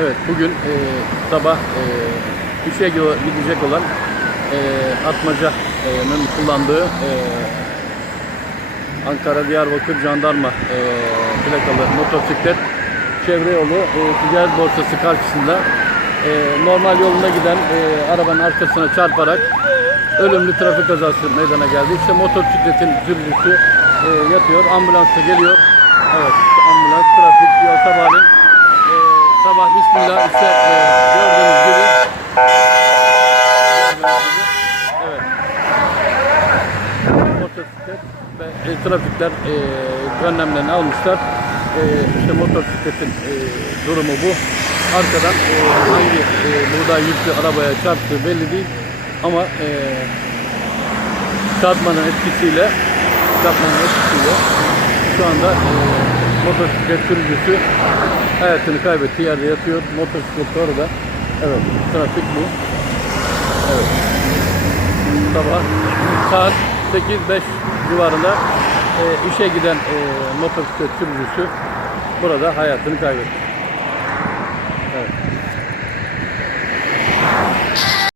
Evet, bugün e, sabah e, işe gö- gidecek olan e, Atmaca'nın kullandığı e, Ankara Diyarbakır Jandarma e, plakalı motosiklet çevre yolu e, ticaret borsası karşısında e, normal yoluna giden e, arabanın arkasına çarparak ölümlü trafik kazası meydana geldi. İşte motosikletin sürücüsü e, yatıyor, ambulans da geliyor. Evet, işte ambulans, trafik, yol sabahleyin. E, sabah bismillah işte e, gördüğünüz gibi gördüğünüz gibi evet motosiklet ve e, trafikler e, önlemlerini almışlar. E, işte motosikletin e, durumu bu. Arkadan e, hangi e, buğday yüklü arabaya çarptığı belli değil. Ama e, çarpmanın etkisiyle çarpmanın etkisiyle şu anda e, motosiklet sürücüsü hayatını kaybettiği yerde yatıyor. Motosiklet orada. Evet, trafik bu. Evet. Sabah saat 8-5 civarında e, işe giden e, motosiklet sürücüsü burada hayatını kaybetti.